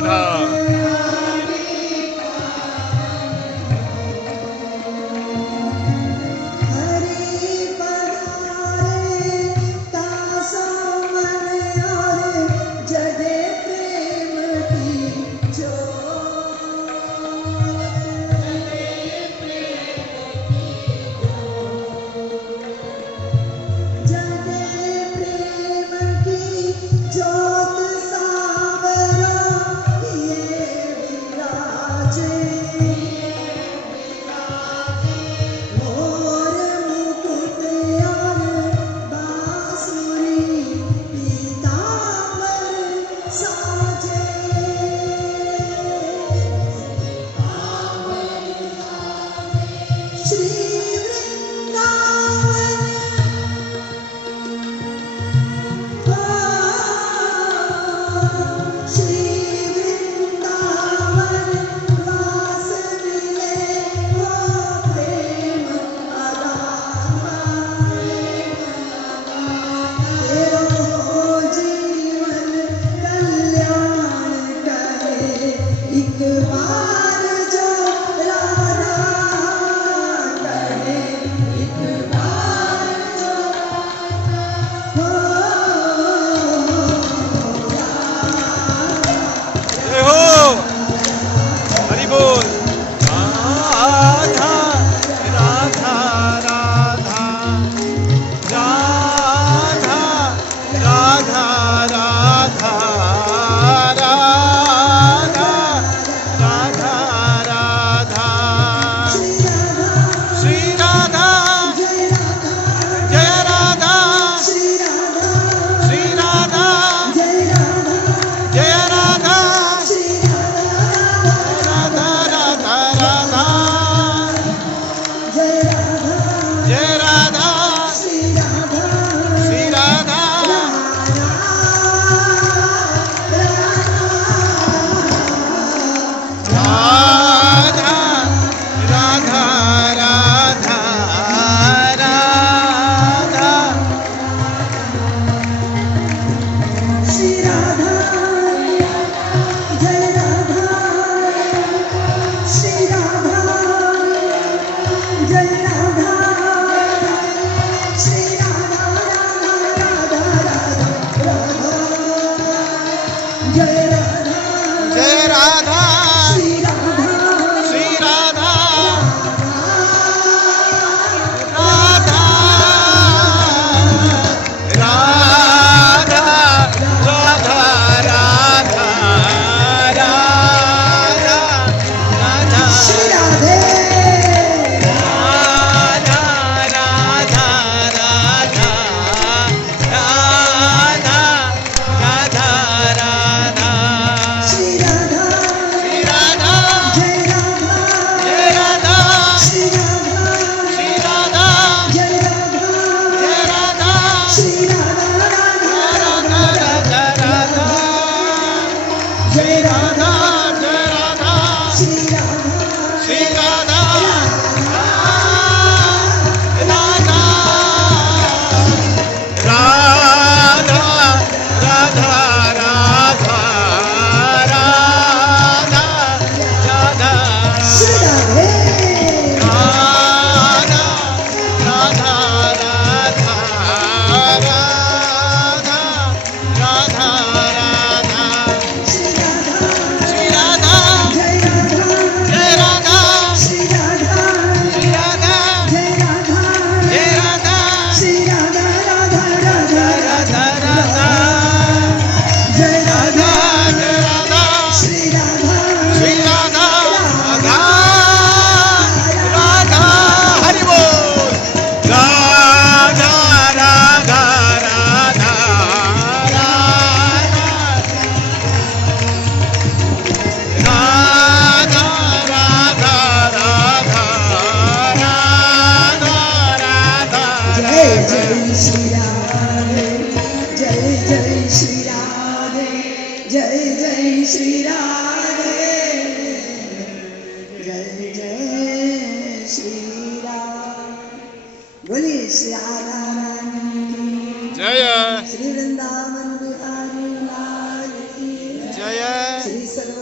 राधा। श्री वृंदावन बिहारी लाल की जय, श्री सर्व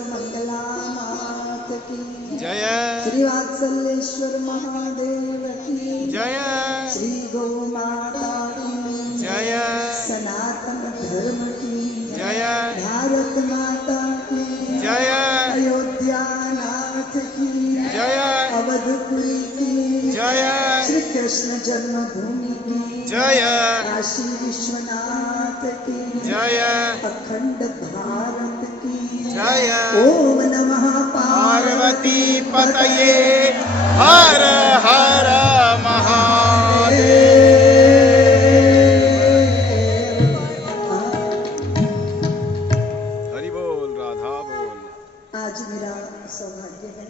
कौसलेश्वर महादेव की जय। श्री गौ माता की जय। सनातन धर्म की जय। भारत माता की जय। अयोध्या नाथ की जय। अवधपुरी की जय। श्री कृष्ण जन्मभूमि की जय। काशी विश्वनाथ की जय। अखंड भारत की जय। ओम नमः पार्वती पतये हर हर महादेव। हरि बोल राधा बोल। आज मेरा सौभाग्य है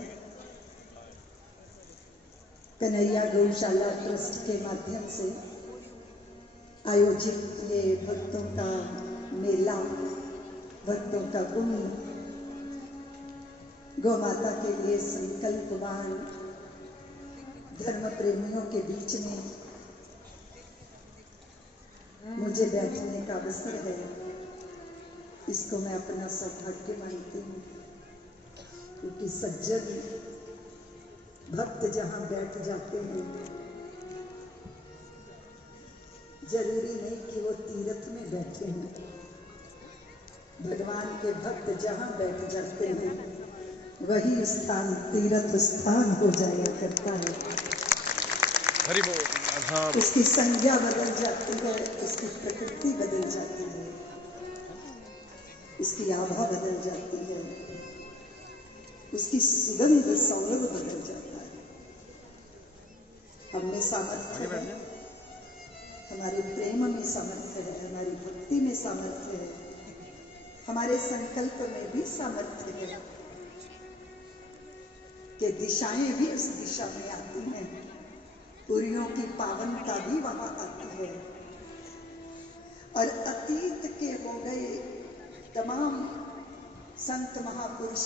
कन्हैया गौशाला ट्रस्ट के माध्यम से आयोजित ये भक्तों का मेला, भक्तों का कुंभ, गौ माता के लिए संकल्पवान धर्म प्रेमियों के बीच में मुझे बैठने का अवसर है। इसको मैं अपना सौभाग्य मानती हूँ, क्योंकि सज्जन भक्त जहाँ बैठ जाते हैं, जरूरी नहीं कि वो तीर्थ में बैठे हैं। भगवान के भक्त जहाँ बैठ जाते हैं वही स्थान तीर्थ स्थान हो जाया करता है। हरि बोल राधा बोल। उसकी संज्ञा बदल जाती है, उसकी प्रकृति बदल जाती है, उसकी आभा बदल जाती है, उसकी सुगंध सौरभ बदल जाता है। हम में सामर्थ्य है, हमारे प्रेम में सामर्थ्य है, हमारी भक्ति में सामर्थ्य है, हमारे संकल्प में भी सामर्थ्य है कि दिशाएं भी उस दिशा में आती हैं, पुरियों की पावनता भी वहां आती है। और अतीत के हो गए तमाम संत महापुरुष,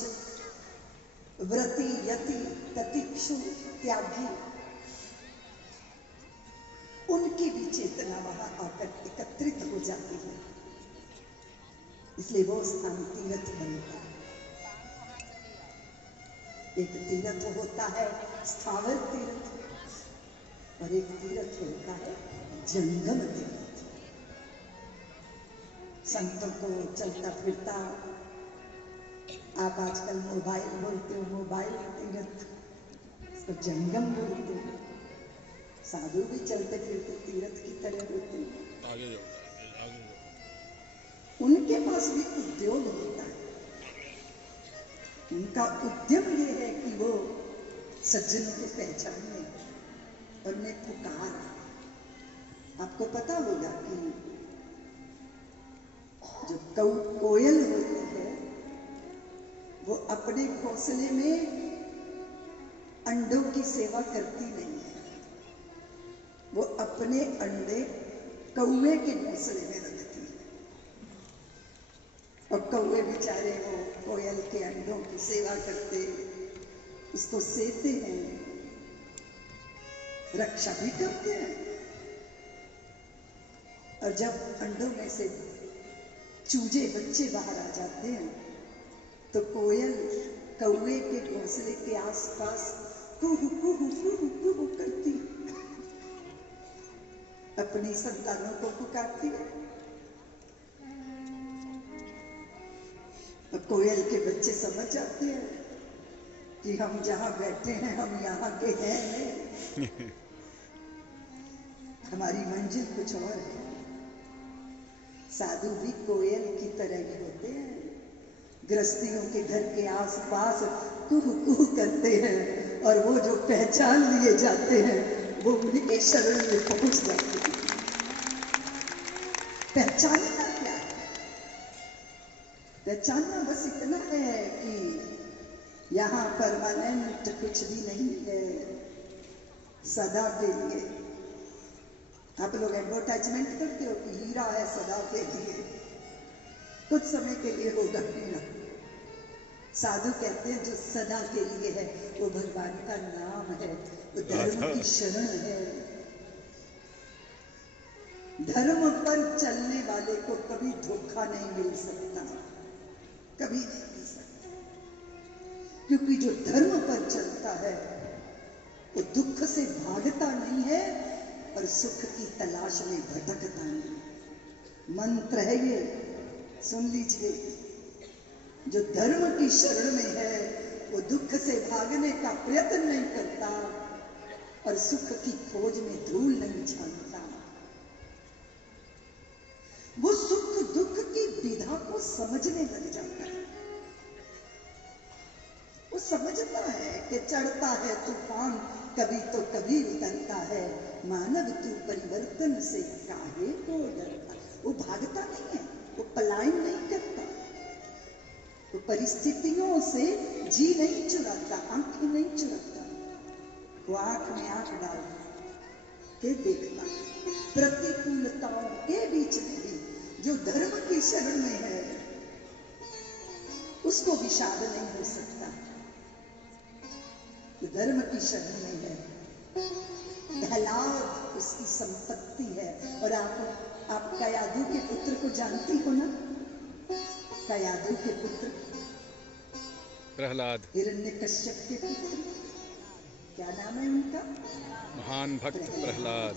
व्रती यति ततिक्षु त्यागी, उनकी भी चेतना वहां आकर एकत्रित हो जाती है। इसलिए वो स्थान तीर्थ बनता है। एक तीर्थ होता है स्थावर तीर्थ और एक तीर्थ होता है जंगम तीर्थ। संतों को चलता फिरता, आप आजकल मोबाइल बोलते हो, मोबाइल तीर्थ, इसको जंगम बोलते हो। साधु भी चलते फिरते तीर्थ की तरह होते हैं। आगे जाओ। उनके पास भी उद्योग होता है। उनका उद्यम ये है कि वो सज्जनों को पहचाने और उन्हें पुकार। आपको पता होगा कि जो कोयल होती है वो अपने घोंसले में अंडों की सेवा करती नहीं है, वो अपने अंडे कौवे के घोंसले में रखती है। और कौवे बेचारे वो कोयल के अंडों की सेवा करते, उसको सेते हैं, रक्षा भी करते हैं। और जब अंडों में से चूजे बच्चे बाहर आ जाते हैं तो कोयल कौवे के घोंसले के आसपास कुहू कुहू कुहू कुहू करती अपनी संतानों को पुकारती है। कोयल के बच्चे समझ जाते हैं कि हम जहां बैठे हैं हम यहाँ के हैं नहीं, हमारी मंजिल कुछ और है। साधु भी कोयल की तरह ही होते हैं, गृहस्थियों के घर के आसपास कुहू कुहू करते हैं और वो जो पहचान लिए जाते हैं वो उनके शरण में पहुंच जाते हैं। पहचानना क्या है? पहचानना बस इतना है कि यहाँ परमानेंट कुछ भी नहीं है, सदा के लिए। आप लोग एडवर्टाइजमेंट करते हो कि हीरा है सदा के लिए, कुछ समय के लिए होगा हीरा। साधु कहते हैं जो सदा के लिए है वो भगवान का नाम है, वो धर्म की शरण है। धर्म पर चलने वाले को कभी धोखा नहीं मिल सकता, कभी नहीं मिल सकता, क्योंकि जो धर्म पर चलता है वो दुख से भागता नहीं है और सुख की तलाश में भटकता नहीं। मंत्र है ये, सुन लीजिए। जो धर्म की शरण में है वो दुख से भागने का प्रयत्न नहीं करता और सुख की खोज में धूल नहीं छानता। वो सुख दुख की विधा को समझने लग जाता है। वो समझता है कि चढ़ता है तूफान कभी तो कभी उतरता है, मानव तू परिवर्तन से काहे को डरता। वो भागता नहीं है, वो पलायन नहीं करता, वो परिस्थितियों से जी नहीं चुराता, आंखें नहीं चुराता। वो आंख में आंख डाल के देखता। प्रतिकूलताओं के बीच में भी जो धर्म की शरण में है उसको विषाद नहीं हो सकता। जो धर्म की शरण में है, प्रहलाद उसकी संपत्ति है। और आप कयाधु के पुत्र को जानती हो ना? कयाधु के पुत्र प्रहलाद, हिरण्यकश्यप के पुत्र, क्या नाम है उनका? महान भक्त प्रहलाद।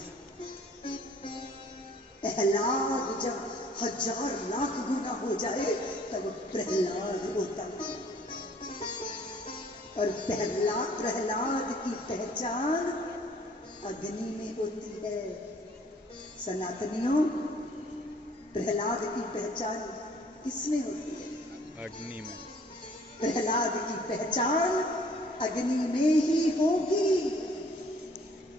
प्रहलाद जब 1000 लाख गुना हो जाए तब प्रहलाद होता है। और प्रहलाद की पहचान अग्नि में होती है। सनातनियों, प्रहलाद की पहचान किसमें होती है? अग्नि में। प्रहलाद की पहचान अग्नि में ही होगी।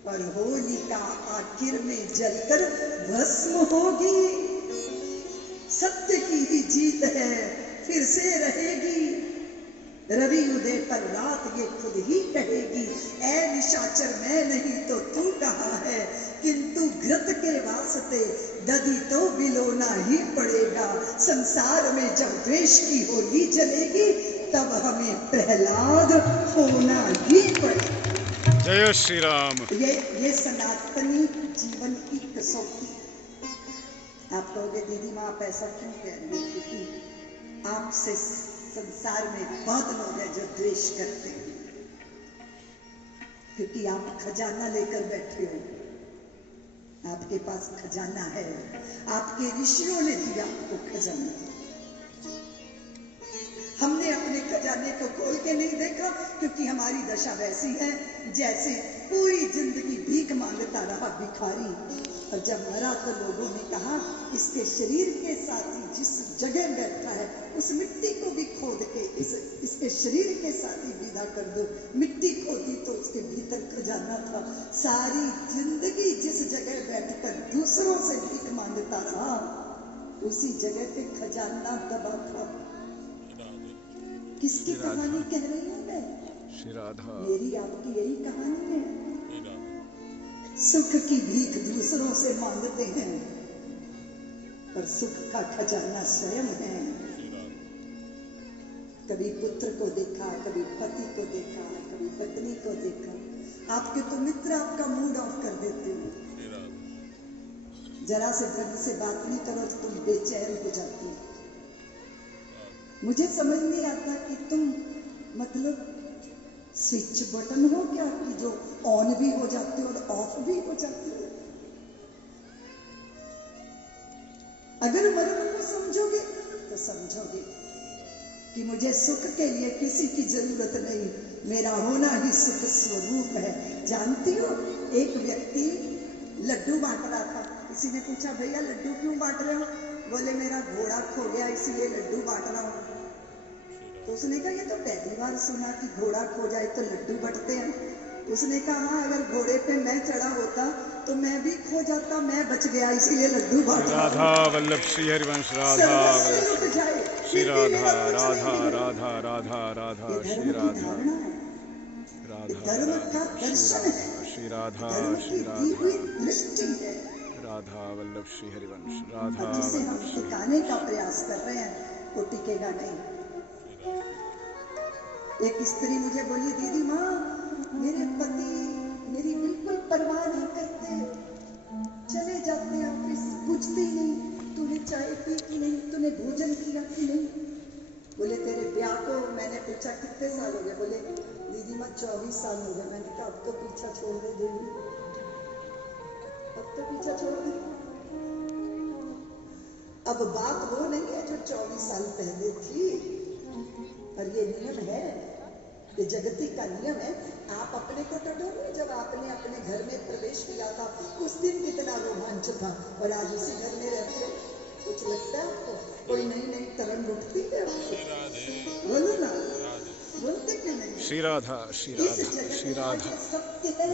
और होलिका आखिर में जलकर भस्म होगी। सत्य की ही जीत है, फिर से रहेगी। रवि उदय पर रात ये खुद ही कहेगी, ऐ निशाचर मैं नहीं तो तू कहाँ है, किंतु घृत के वास्ते दधी तो बिलोना ही पड़ेगा। संसार में जब द्वेष की होली जलेगी तब हमें प्रहलाद होना ही पड़ेगा। जय श्री राम। ये सनातनी जीवन की कसौटी। आप कहोगे दीदी माँ आप ऐसा क्यों कह रही हो? क्योंकि आपसे संसार में बहुत लोग हैं जो द्वेष करते हैं, क्योंकि आप खजाना लेकर बैठे हो। आपके पास खजाना है, आपके ऋषियों ने दिया आपको खजाना। हमने अपने खजाने को खोल के नहीं देखा, क्योंकि हमारी दशा वैसी है जैसे पूरी जिंदगी भीख मांगता रहा भिखारी। और जब मरा तो लोगों ने कहा इसके शरीर के साथ ही जिस जगह बैठा है उस मिट्टी को भी खोद के इसके शरीर के साथ ही विदा कर दो। मिट्टी खोदी तो उसके भीतर खजाना था। सारी जिंदगी जिस जगह बैठकर दूसरों से भीख मांगता रहा उसी जगह पे खजाना दबा था। किसकी कहानी कह रही हूं मैं? श्री राधा। मेरी आपकी यही कहानी है। सुख की भीख दूसरों से मांगते हैं पर सुख का खजाना स्वयं है। कभी पुत्र को देखा, कभी पति को देखा, कभी पत्नी को देखा। आपके तो मित्र आपका मूड ऑफ कर देते हो। जरा से ढंग से बात नहीं करो तो तुम बेचैन हो जाती हो। मुझे समझ नहीं आता कि तुम मतलब स्विच बटन हो क्या कि जो ऑन भी हो जाते हो और ऑफ भी हो जाते हो। अगर मर्म को समझोगे तो समझोगे कि मुझे सुख के लिए किसी की जरूरत नहीं, मेरा होना ही सुख स्वरूप है। जानती हो, एक व्यक्ति लड्डू बांट रहा था। किसी ने पूछा भैया लड्डू क्यों बांट रहे हो? बोले मेरा घोड़ा खो गया इसलिए लड्डू बांट रहा हूं। तो उसने कहा ये तो पहली बार सुना कि घोड़ा खो जाए तो लड्डू बंटते हैं। उसने कहा हाँ अगर घोड़े पे मैं चढ़ा होता तो मैं भी खो जाता, मैं बच गया इसीलिए लड्डू बांट रहा हूं। राधा वल्लभ श्री हरिवंश। राधा श्री राधा राधा राधा राधा राधा श्री राधा राधा धर्म का दर्शन है, श्री राधा श्री राधा दृष्टि है। राधा वल्लभ श्री हरिवंश। राधा जिसे हम टिकाने का प्रयास कर रहे हैं वो टिकेगा नहीं। एक स्त्री मुझे बोली दीदी माँ मेरे पति मेरी बिल्कुल परवाह नहीं करते, चले जाते ऑफिस, पूछते ही नहीं तूने चाय पी कि नहीं, तूने भोजन किया कि नहीं। बोले तेरे ब्याह को मैंने पूछा कितने साल हो गए, बोले दीदी माँ 24 साल हो गए। मैंने कहा अब तो पीछा छोड़ दे देवी, अब तो पीछा छोड़ दे। अब बात वो नहीं है जो 24 साल पहले थी, पर ये नियम है, ये जगती का नियम है। आप अपने को टटोलो, जब आपने अपने घर में प्रवेश किया था उस दिन कितना रोमांच था, और आज उसी घर में रहते हो, कुछ लगता है आपको? कोई नई नई तरंग उठती है आपको? बोलो ना, बोलते क्यों नहीं? श्री राधा श्री राधा श्री राधा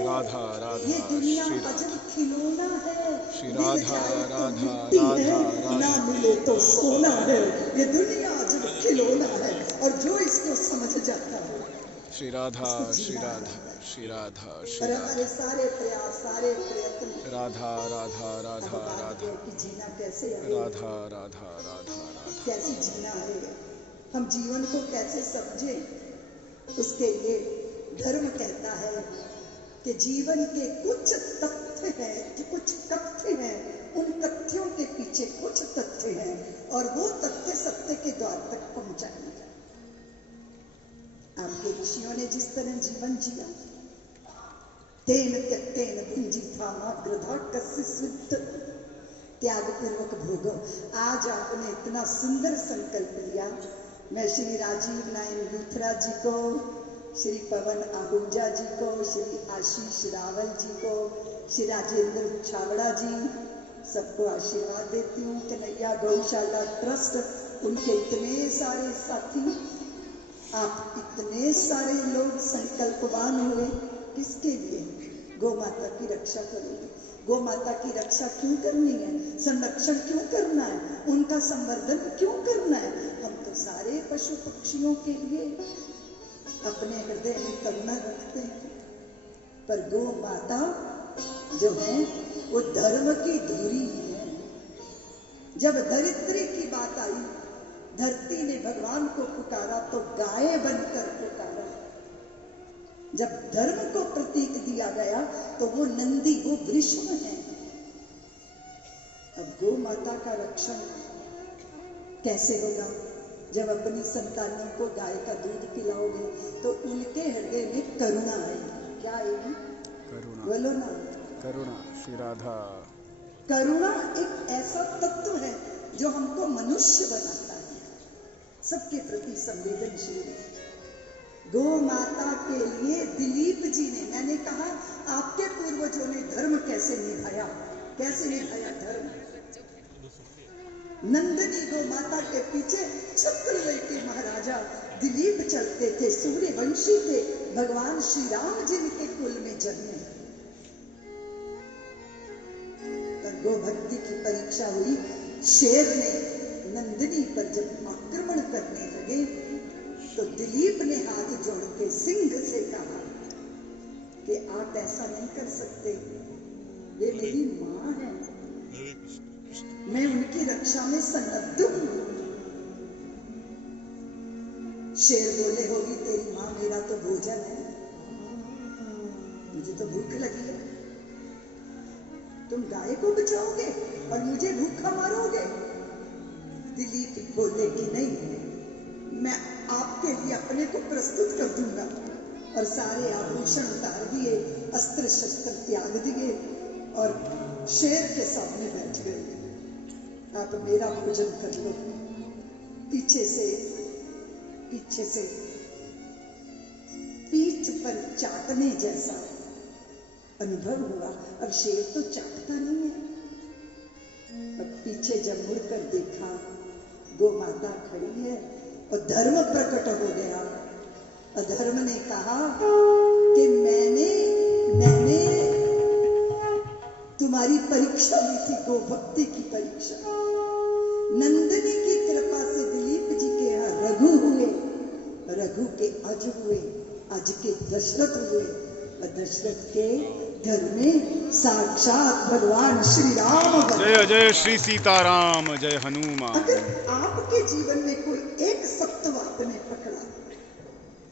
राधा राधा ये दुनिया श्री अजब खिलौना है, श्री मिल राधा जाए तो राधा मिट्टी है, राधा ना मिले तो सोना है। ये दुनिया अजब खिलौना है, और जो इसको समझ जाता है श्री राधा उसको श्री जीना राधा आता है। श्री राधा पर श्री हमारे राधा सारे प्रयास, सारे प्रयत्न, राधा राधा अब राधा बात राधा है कि जीना कैसे है, राधा राधा राधा राधा कैसे जीना है, हम जीवन को कैसे समझे। उसके लिए धर्म कहता है कि जीवन के कुछ तथ्य हैं, जो कुछ कथ्य हैं, उन तथ्यों के पीछे कुछ तथ्य हैं, और वो तथ्य सत्य के द्वार तक पहुंचाएंगे। आपके ऋषियों ने जिस तरह जीवन जिया, तेन त्यक्तेन भुंजीथामाग्रधा कस्य शुद्ध, त्याग पूर्वक भोगो। आज आपने इतना सुंदर संकल्प लिया। मैं श्री राजीव नारायण लूथरा जी को, श्री पवन आहूजा जी को, श्री आशीष रावल जी को, श्री राजेंद्र छावड़ा जी, सबको आशीर्वाद देती हूँ। कन्हैया गौशाला ट्रस्ट, उनके इतने सारे साथी, आप इतने सारे लोग संकल्पवान हुए, किसके लिए? गौ माता की रक्षा करोगे। गौ माता की रक्षा क्यों करनी है? संरक्षण क्यों करना है? उनका संवर्धन क्यों करना है? हम तो सारे पशु पक्षियों के लिए अपने हृदय में करुणा रखते हैं, पर गौ माता जो है वो धर्म की धुरी है। जब धरित्री की बात आई, धरती ने भगवान को पुकारा तो गाय बनकर पुकारा। जब धर्म को प्रतीक दिया गया तो वो नंदी, वो वृषभ है। अब गौ माता का रक्षण कैसे होगा? जब अपनी संतानों को गाय का दूध पिलाओगे तो उनके हृदय में करुणा आएगी। क्या आएगी? करुणा, बोलो ना, करुणा। श्री राधा। करुणा एक ऐसा तत्व है जो हमको मनुष्य बनाता है, सबके प्रति संवेदनशील। गौ माता के लिए दिलीप जी ने, मैंने कहा आपके पूर्वजों ने धर्म कैसे निभाया, कैसे निभाया धर्म। नंदिनी गौ माता के पीछे छत्रवती महाराजा दिलीप चलते थे, सूर्यवंशी थे, भगवान श्री राम जिनके कुल में जन्मे। गौ भक्ति की परीक्षा हुई। शेर ने नंदिनी पर जब आक्रमण करने लगे तो दिलीप ने हाथ जोड़ के सिंह से कहा कि आप ऐसा नहीं कर सकते, ये मेरी मां है, मैं उनकी रक्षा में सन्नद्ध हूं। शेर बोले होगी तेरी मां, मेरा तो भोजन है, मुझे तो भूख लगी है, तुम गाय को बचाओगे और मुझे भूखा मारोगे? दिलीप बोले कि नहीं, मैं आपके लिए अपने को प्रस्तुत कर दूंगा, और सारे आभूषण उतार दिए, अस्त्र शस्त्र त्याग दिए और शेर के सामने बैठ गए। आप मेरा भोजन कर लो। पीछे से पीठ पर चाटने जैसा अनुभव हुआ। अब शेर तो चाटता नहीं है। अब पीछे जब मुड़कर देखा, गौ माता खड़ी है और धर्म प्रकट हो गया। अधर्म ने कहा कि मैंने तुम्हारी परीक्षा ली थी, गौ भक्ति की परीक्षा। नंदिनी की कृपा से दिलीप जी के यहाँ रघु हुए, रघु के अज हुए, अज के दशरथ हुए, और दशरथ के घर में साक्षात भगवान श्री राम। जय जय श्री सीताराम, जय हनुमान। अगर आपके जीवन में कोई एक सत्व आपने पकड़ा,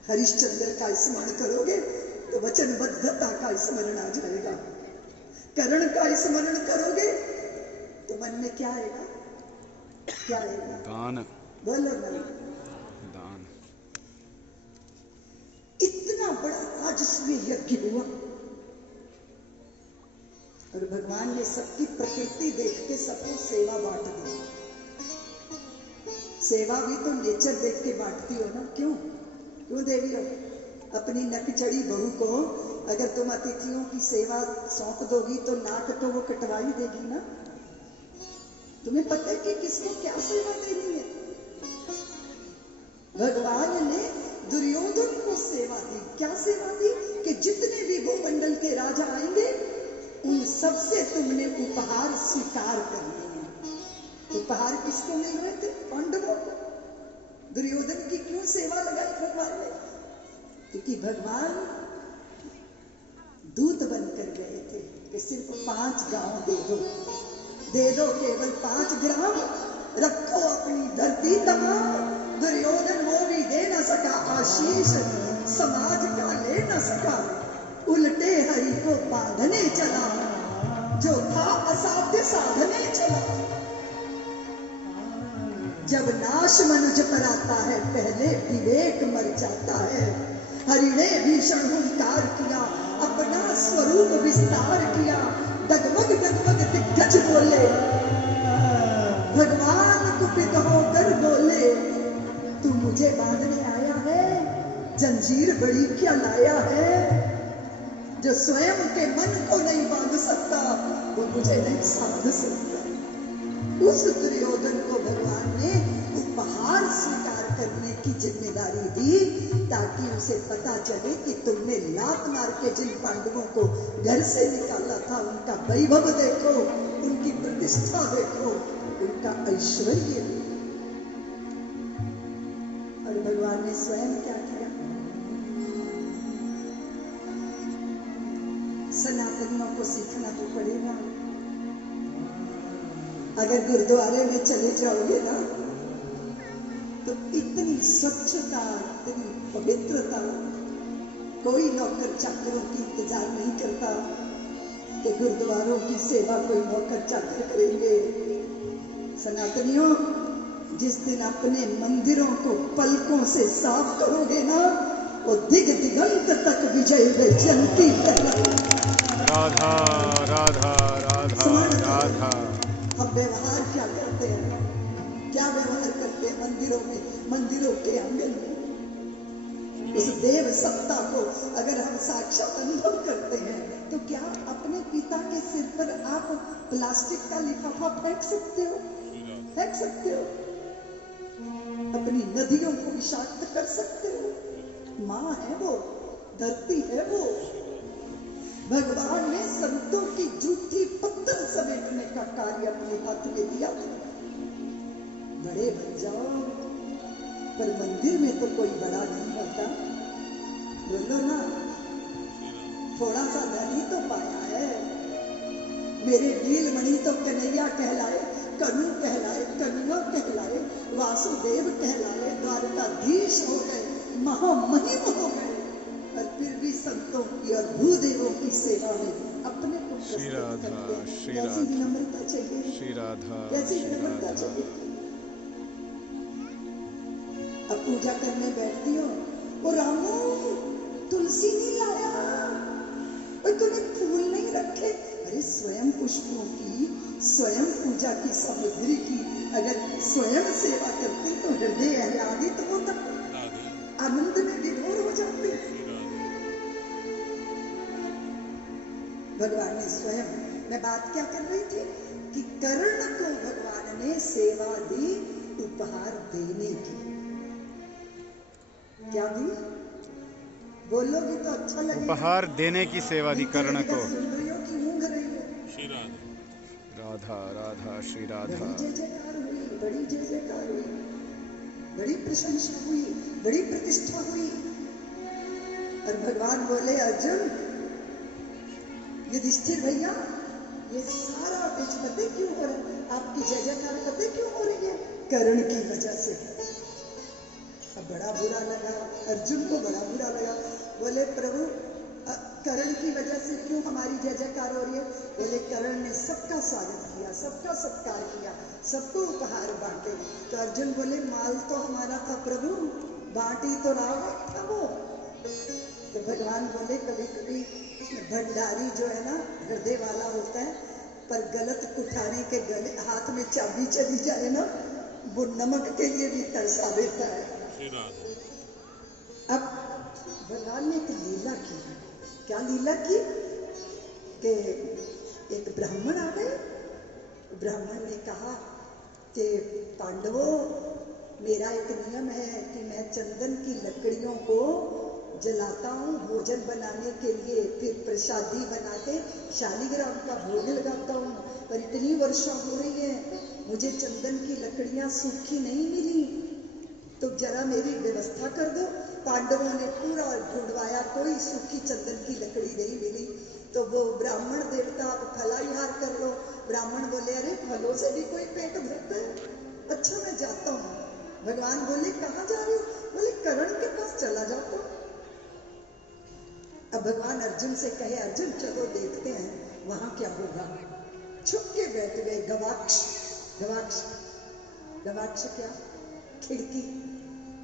हरिश्चंद्र का स्मरण करोगे तो वचनबद्धता का स्मरण आ जाएगा। कर्ण का स्मरण करोगे तो मन में क्या आएगा? क्या आएगा? दान, बोलो ना, जिसमें यज्ञ हुआ। और भगवान ने सबकी प्रकृति देख के सबको सेवा बांट दी। सेवा भी तो नेचर देख के बांटती हो ना, क्यों क्यों देवी हो? अपनी नक चढ़ी बहू को अगर तुम अतिथियों की सेवा सौंप दोगी तो नाक तो वो कटवा ही देगी ना। तुम्हें पता है कि किसको क्या सेवा देनी है? भगवान ने दुर्योधन को सेवा दी। क्या सेवा दी? कि जितने भी भूमंडल के राजा आएंगे उन सबसे तुमने उपहार स्वीकार करने हैं। उपहार किसको मिल रहे थे? पांडवों को। दुर्योधन की क्यों सेवा लगाई भगवान ने? क्योंकि भगवान दूत बनकर गए थे कि सिर्फ 5 गांव दे दो केवल 5 ग्राम, रखो अपनी धरती तमाम। दुर्योधन वो भी दे न सका आशीष, समाज का ले न सका, उल्टे हरि को बांधने चला, जो था असाध्य साधने चला। जब नाश मनुज पर आता है पहले विवेक मर जाता है। हरि ने भीषण हुंकार किया, अपना स्वरूप विस्तार किया, डगमग डगमग दिग्गज बोले। भगवान कुपित होकर बोले, तू मुझे बांधने आया है, जंजीर बड़ी क्या लाया है? जो स्वयं के मन को नहीं बांध सकता वो मुझे नहीं साध सकता। उस दुर्योधन को भगवान ने उपहार स्वीकार करने की जिम्मेदारी दी, ताकि उसे पता चले कि तुमने लात मार के जिन पांडवों को घर से निकाला था उनका वैभव देखो, उनकी प्रतिष्ठा देखो, उनका ऐश्वर्य। और भगवान ने स्वयं क्या किया? सनातनियों को सीखना तो पड़ेगा। अगर गुरुद्वारे में चले जाओगे ना तो इतनी स्वच्छता, इतनी पवित्रता, कोई नौकर चाकरों की इंतजार नहीं करता कि गुरुद्वारों की सेवा कोई नौकर चाकर करेंगे। सनातनियों, जिस दिन अपने मंदिरों को पलकों से साफ करोगे ना, वो दिग दिगंत तक विजय वैजयंती कहलाएगी। राधा राधा राधा राधा। अब व्यवहार क्या करते हैं? क्या व्यवहार करते हैं मंदिरों में, मंदिरों के आंगन में? उस देव सत्ता को अगर हम साक्षात अनुभव करते हैं तो क्या अपने पिता के सिर पर आप प्लास्टिक का लिफाफा फेंक सकते हो? फेंक सकते हो? अपनी नदियों को विषाक्त कर सकते हो? माँ है वो, धरती है वो। भगवान ने संतों की जूठी पत्थर समेटने का कार्य अपने हाथ में लिया था। बड़े बन जाओ, पर मंदिर में तो कोई बड़ा नहीं होता। बोलो ना, थोड़ा सा धन ही तो पाया है। मेरे नीलमणि तो कन्हैया कहलाए, कनु कहलाए, कन्हैया कहलाए, वासुदेव कहलाए, द्वारकाधीश हो गए, महामहिम हो गए, और फिर भी संतों की और भूदेवों की सेवा में अपने को प्रस्तुत करते हैं। कैसी विनम्रता चाहिए, श्री राधा, कैसी विनम्रता चाहिए। अब पूजा करने बैठती हो, ओ रामू तुलसी नहीं लाया, और तूने फूल नहीं रखे। अरे स्वयं पुष्पों की, स्वयं पूजा की सामग्री की अगर स्वयं सेवा करती तो हृदय आह्लादित होता, आनंद में विभोर हो जाते। भगवान ने स्वयं, मैं बात क्या कर रही थी कि कर्ण को भगवान ने सेवा दी उपहार देने की। क्या दी? बोलोगे तो अच्छा लगेगा। उपहार देने की सेवा दी कर्ण को। सुंदरियों की ऊँघ रही है। राधा राधा श्री राधा। बड़ी जय जयकार हुई, बड़ी जय जयकार हुई, बड़ी प्रशंसा हुई, बड़ी प्रतिष्ठा हुई। और भगवान बोले, अर्जुन, युधिष्ठिर भैया, ये सारा कुछ पता क्यों हो रहा है? आपकी जय जयकार पता क्यों हो रही है? कर्ण की वजह से। अब बड़ा बुरा लगा अर्जुन को, बड़ा बुरा लगा। बोले, प्रभु कर्ण की वजह से क्यों हमारी जय जयकार हो रही है? बोले, कर्ण ने सबका स्वागत किया, सबका सत्कार किया, सबको उपहार बांटे। तो अर्जुन बोले, माल तो हमारा था प्रभु, बांटी तो रावण था वो। तो भगवान बोले कभी कभी भंडारी जो है ना हृदय वाला होता है, पर गलत कुठारी के गले हाथ में चाबी चली जाए ना, वो नमक के लिए भी तरसा देता है। अब भगवान ने एक लीला की। क्या लीला की कि एक ब्राह्मण आ गए। ब्राह्मण ने कहा कि पांडवों, मेरा एक नियम है कि मैं चंदन की लकड़ियों को जलाता हूँ भोजन बनाने के लिए, फिर प्रसादी बना के शालिग्राम का भोग लगाता हूँ, पर इतनी वर्षा हो रही है, मुझे चंदन की लकड़ियाँ सूखी नहीं मिली, तो जरा मेरी व्यवस्था कर दो। पांडवों ने पूरा ढूंढवाया, कोई सूखी चंदन की लकड़ी नहीं मिली। तो वो ब्राह्मण देवता, आप फलाहार कर लो। ब्राह्मण बोले, अरे फलों से भी कोई पेट भरता है, अच्छा मैं जाता हूँ। भगवान बोले, कहाँ जा रहे हो? बोले, कर्ण के पास चला जाता हूँ। अब भगवान अर्जुन से कहे, अर्जुन चलो देखते हैं वहां क्या होगा। छुप के बैठ गए। गवाक्ष गवाक्ष गवाक्ष क्या?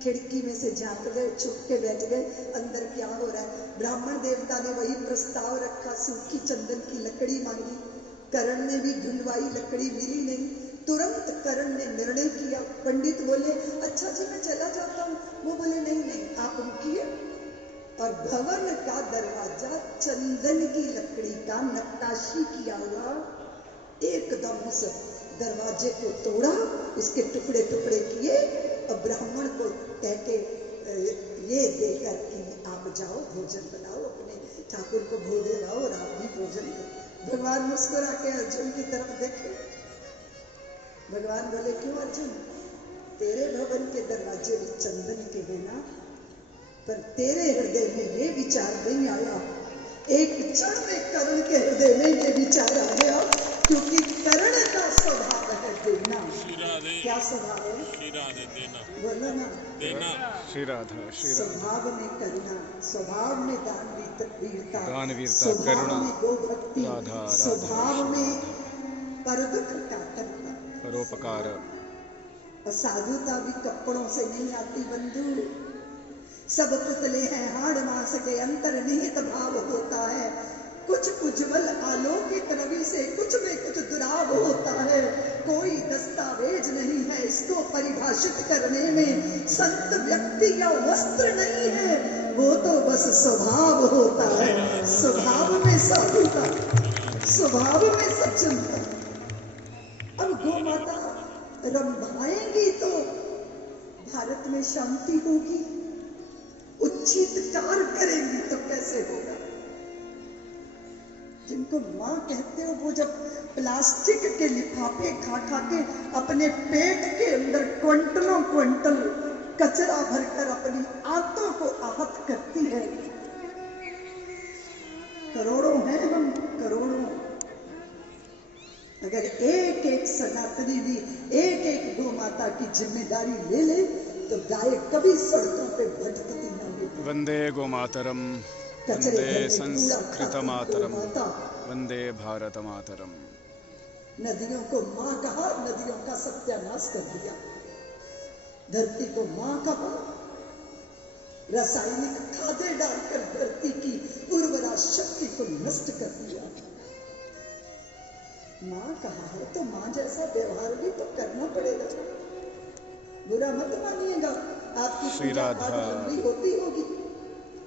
खिड़की में से झांक गए, छुप के बैठ गए, अंदर क्या हो रहा है। ब्राह्मण देवता ने वही प्रस्ताव रखा, सूखी चंदन की लकड़ी मांगी। कर्ण ने भी ढूंढवाई, लकड़ी मिली नहीं। तुरंत कर्ण ने निर्णय किया। पंडित बोले, अच्छा जी मैं चला जाता हूँ। वो बोले, नहीं नहीं आप रुकिए। और भवन का दरवाजा चंदन की लकड़ी का नक्काशी किया हुआ, एकदम उस दरवाजे को तोड़ा, इसके टुकड़े टुकड़े किए और ब्राह्मण को कह के ये देकर कि आप जाओ भोजन बनाओ, अपने ठाकुर को भोग लगाओ और आप भी भोजन करो। भगवान मुस्कुरा के अर्जुन की तरफ देखे। भगवान बोले, क्यों अर्जुन, तेरे भवन के दरवाजे भी चंदन के हैं ना, पर तेरे हृदय में ये विचार नहीं आया। एक क्षण में कर्ण के हृदय में ये विचार आ गया, क्योंकि कर्ण का स्वभाव है देना। क्या स्वभाव है? बोलो ना, देना। स्वभाव में करुणा, स्वभाव में दानवीरता, दानवीरता, करुणा, में गो भक्ति, स्वभाव में परदुख कातरता, परोपकार। और साधुता भी कपड़ों से नहीं आती बंधु। सब पुतले हैं हाड़ मास के, अंतर्निहित भाव होता है। कुछ उज्जवल आलोकित रवि से कुछ में कुछ दुराव होता है। कोई दस्तावेज नहीं है इसको परिभाषित करने में, संत व्यक्ति या वस्त्र नहीं है, वो तो बस स्वभाव होता है। स्वभाव में साधुता, स्वभाव में सज्जनता। अब गौ माता रंभाएंगी तो भारत में शांति होगी, उचित कार्य करेंगी तो कैसे होगा। जिनको माँ कहते हो वो जब प्लास्टिक के लिफाफे खा खा के अपने पेट के अंदर क्विंटलों क्विंटल कचरा भरकर अपनी आंतों को आहत करती है। करोड़ों हैं हम, करोड़ों। अगर एक एक सनातनी भी एक एक गौ माता की जिम्मेदारी ले ले तो गाय कभी सड़कों पे भटकती न होगी। वंदे गो मातरम, वंदे संस्कृत मातरम, वंदे भारत मातरम। नदियों को माँ कहा, नदियों का सत्यानाश कर दिया। धरती को माँ कहा, रासायनिक खादें डालकर धरती की उर्वरा शक्ति को नष्ट कर दिया। माँ कहा है तो माँ जैसा व्यवहार भी तो करना पड़ेगा। बुरा मत मानिएगा, आपकी पूजा पाठ लंबी होती होगी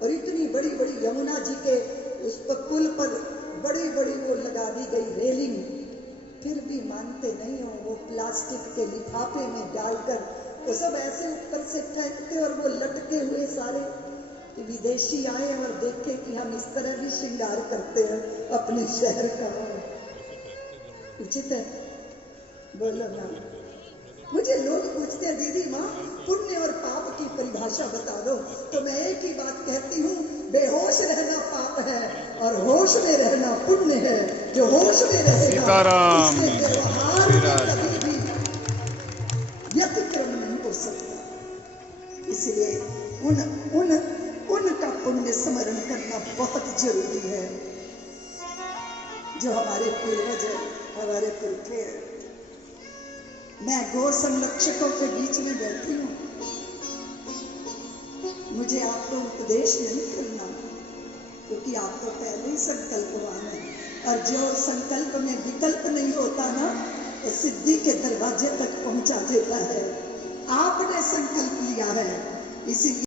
और इतनी बड़ी बड़ी यमुना जी के उस पर पुल पर बड़ी बड़ी वो लगा दी गई रेलिंग, फिर भी मानते नहीं हो। वो प्लास्टिक के लिफाफे में डालकर वो सब ऐसे ऊपर से फेंकते और वो लटके हुए सारे कि विदेशी आए और देखे कि हम इस तरह भी श्रृंगार करते हैं अपने शहर का। उचित है? बोलो ना। मुझे लोग पूछते हैं, दीदी माँ पुण्य और पाप की परिभाषा बता दो, तो मैं एक ही बात कहती हूँ, बेहोश रहना पाप है और होश में रहना पुण्य है। जो होश में रहेगा उसके व्यवहार में कभी भी व्यतिक्रम नहीं हो सकता। इसलिए उनका पुण्य स्मरण करना बहुत जरूरी है, जो हमारे पूर्वज है, हमारे पुरखे हैं। मैं गौ संरक्षकों के बीच में बैठी हूँ, मुझे आपको उपदेश नहीं करना, क्योंकि आप तो पहले ही संकल्पवान हैं। और जो संकल्प में विकल्प नहीं होता ना, तो सिद्धि के दरवाजे तक पहुंचा देता है। आपने संकल्प लिया है, इसीलिए